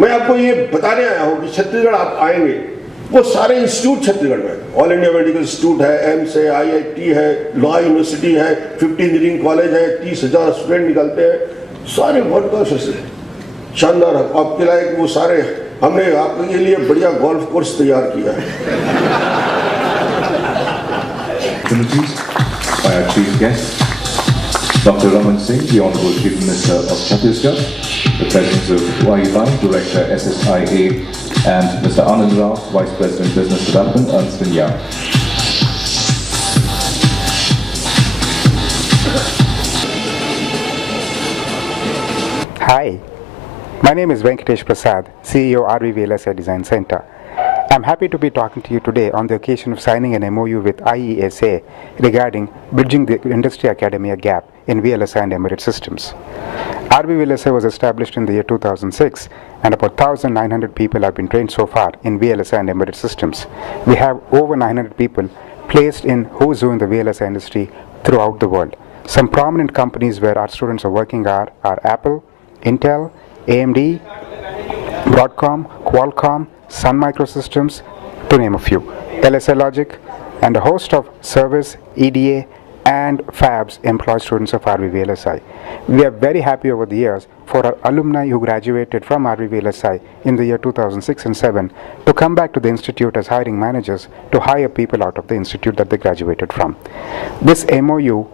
मैं आपको ये बताने आया हूँ कि छत्तीसगढ़ आप आएंगे, वो सारे इंस्टीट्यूट छत्तीसगढ़ में, ऑल इंडिया मेडिकल इंस्टीट्यूट है, एम्स है, IIT है, लॉ यूनिवर्सिटी है, 50 इंजीनियरिंग कॉलेज है, 30,000 स्टूडेंट निकलते हैं, सारे वर्ल्ड क्लास फैसिलिटी शानदार है। आपके लायक वो सारे हमने आपके लिए बढ़िया गोल्फ कोर्स तैयार किया है। By our chief guest, Dr. Raman Singh, the Honorable Chief Minister of Chhattisgarh, the President of VLSI, Director SSIA, and Mr. Anand Rao, Vice President Business Development, Ernst & Young. Hi, my name is Venkatesh Prasad, CEO RV-VLSI Design Center. I'm happy to be talking to you today on the occasion of signing an MoU with IESA regarding bridging the industry-academia gap in VLSI and embedded systems. RV-VLSI was established in the year 2006, and about 1,900 people have been trained so far in VLSI and embedded systems. We have over 900 people placed in who's who in the VLSI industry throughout the world. Some prominent companies where our students are working are Apple, Intel, AMD, Broadcom, Qualcomm, Sun Microsystems, to name a few, LSI Logic, and a host of service, EDA, and fabs employ students of RV-VLSI. We are very happy over the years for our alumni who graduated from RV-VLSI in the year 2006 and 7 to come back to the institute as hiring managers to hire people out of the institute that they graduated from. This MoU,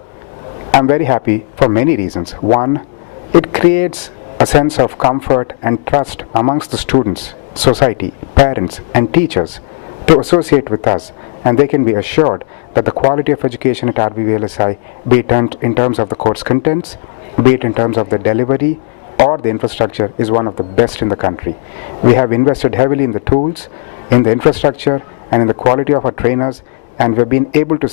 I'm very happy for many reasons. One, it creates a sense of comfort and trust amongst the students, society, parents, and teachers to associate with us, and they can be assured that the quality of education at RV-VLSI, be it in terms of the course contents, be it in terms of the delivery or the infrastructure, is one of the best in the country. We have invested heavily in the tools, in the infrastructure, and in the quality of our trainers, and we've been able to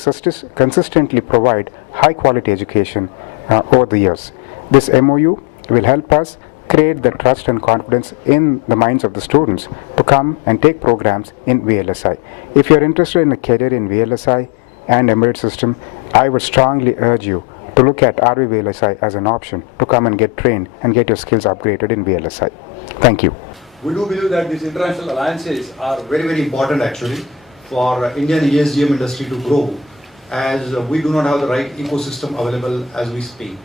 consistently provide high quality education over the years. This MoU will help us create the trust and confidence in the minds of the students to come and take programs in VLSI. If you're interested in a career in VLSI and embedded system, I would strongly urge you to look at RV-VLSI as an option to come and get trained and get your skills upgraded in VLSI. Thank you. We do believe that these international alliances are very, very important actually for Indian ESDM industry to grow, as we do not have the right ecosystem available as we speak.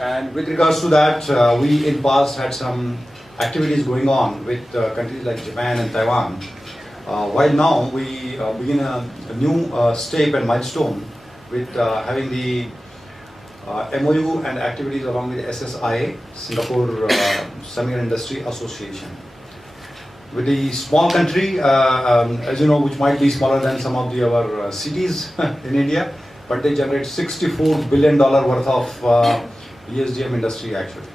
And with regards to that, we in past had some activities going on with countries like Japan and Taiwan. While now we begin a new step and milestone with having the MoU and activities along with the SSIA, Singapore Semiconductor Industry Association. With the small country, as you know, which might be smaller than some of the other cities in India, but they generate $64 billion worth of ESDM industry actually.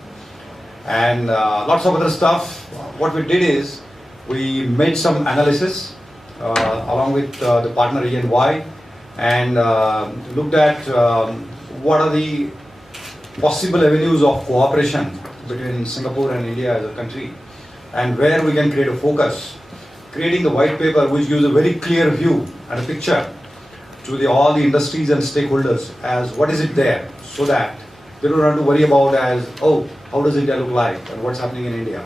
And lots of other stuff. What we did is, we made some analysis along with the partner E&Y, and looked at what are the possible avenues of cooperation between Singapore and India as a country, and where we can create a focus, creating a white paper which gives a very clear view and a picture to all the industries and stakeholders as what is it there, so that they don't have to worry about as, oh, how does India look like and what's happening in India.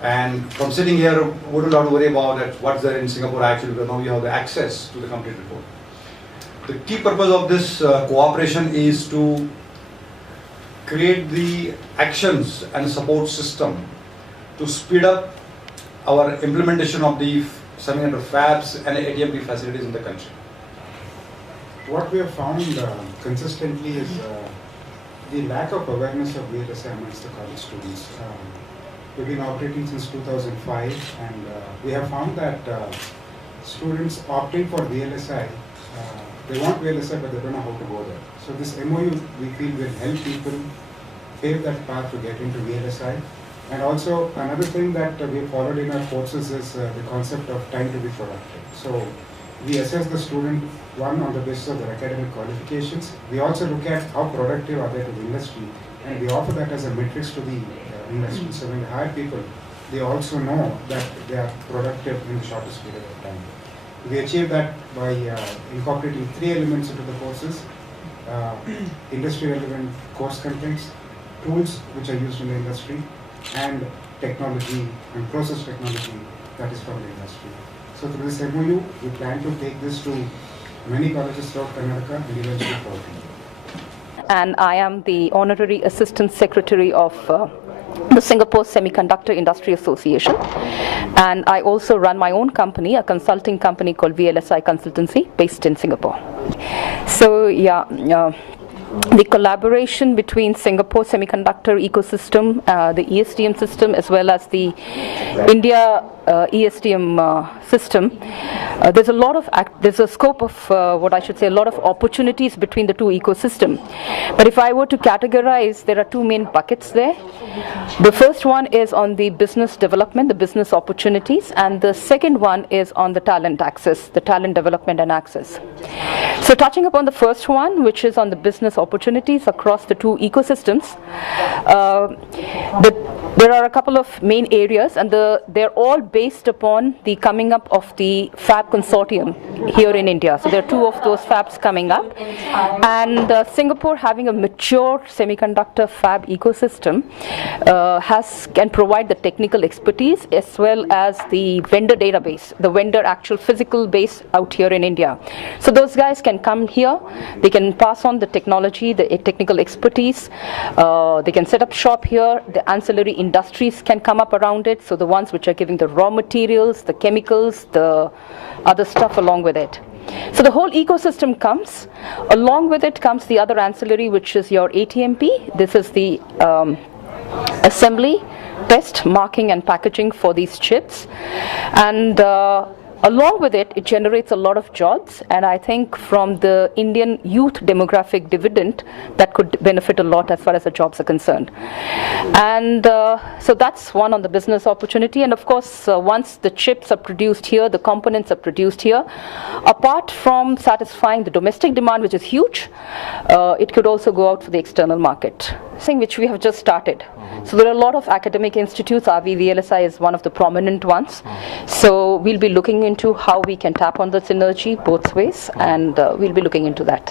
And from sitting here, we don't have to worry about that, what's there in Singapore actually, because now you have the access to the complete report. The key purpose of this cooperation is to create the actions and support system to speed up our implementation of the semiconductor fabs and ATMP facilities in the country. What we have found consistently is the lack of awareness of VLSI amongst the college students. We've been operating since 2005, and we have found that students opting for VLSI, they want VLSI but they don't know how to go there. So this MoU, we feel, will help people pave that path to get into VLSI. And also another thing that we followed in our courses is the concept of time to be productive. So we assess the student, one, on the basis of their academic qualifications. We also look at how productive are they to the industry, and we offer that as a matrix to the industry. So when we hire people, they also know that they are productive in the shortest period of time. We achieve that by incorporating 3 elements into the courses: industry relevant course contents, tools which are used in the industry, and technology and process technology that is from the industry. So through this MoU, we plan to take this to many colleges throughout Karnataka and eventually throughout India. And I am the Honorary Assistant Secretary of the Singapore Semiconductor Industry Association, and I also run my own company, a consulting company called VLSI Consultancy, based in Singapore. So the collaboration between Singapore semiconductor ecosystem, the ESDM system, as well as the India ESDM system, there's a scope of a lot of opportunities between the two ecosystems. But if I were to categorize, there are two main buckets there. The first one is on the business development, the business opportunities, and the second one is on the talent access, the talent development and access. So touching upon the first one, which is on the business opportunities across the two ecosystems, there are a couple of main areas, and they're all based upon the coming up of the fab consortium here in India. So there are two of those fabs coming up, and Singapore, having a mature semiconductor fab ecosystem, can provide the technical expertise as well as the vendor database, the vendor actual physical base out here in India. So those guys can come here, they can pass on the technology, the technical expertise, they can set up shop here, the ancillary industries can come up around it, so the ones which are giving the raw materials, the chemicals, the other stuff along with it. So the whole ecosystem comes. Along with it comes the other ancillary, which is your ATMP. This is the assembly, test, marking and packaging for these chips. And along with it, it generates a lot of jobs, and I think from the Indian youth demographic dividend, that could benefit a lot as far as the jobs are concerned. And so that's one on the business opportunity. And of course, once the chips are produced here, the components are produced here, apart from satisfying the domestic demand, which is huge, it could also go out for the external market, thing which we have just started. So there are a lot of academic institutes. RV-VLSI is one of the prominent ones. So we'll be looking into how we can tap on the synergy both ways, and we'll be looking into that.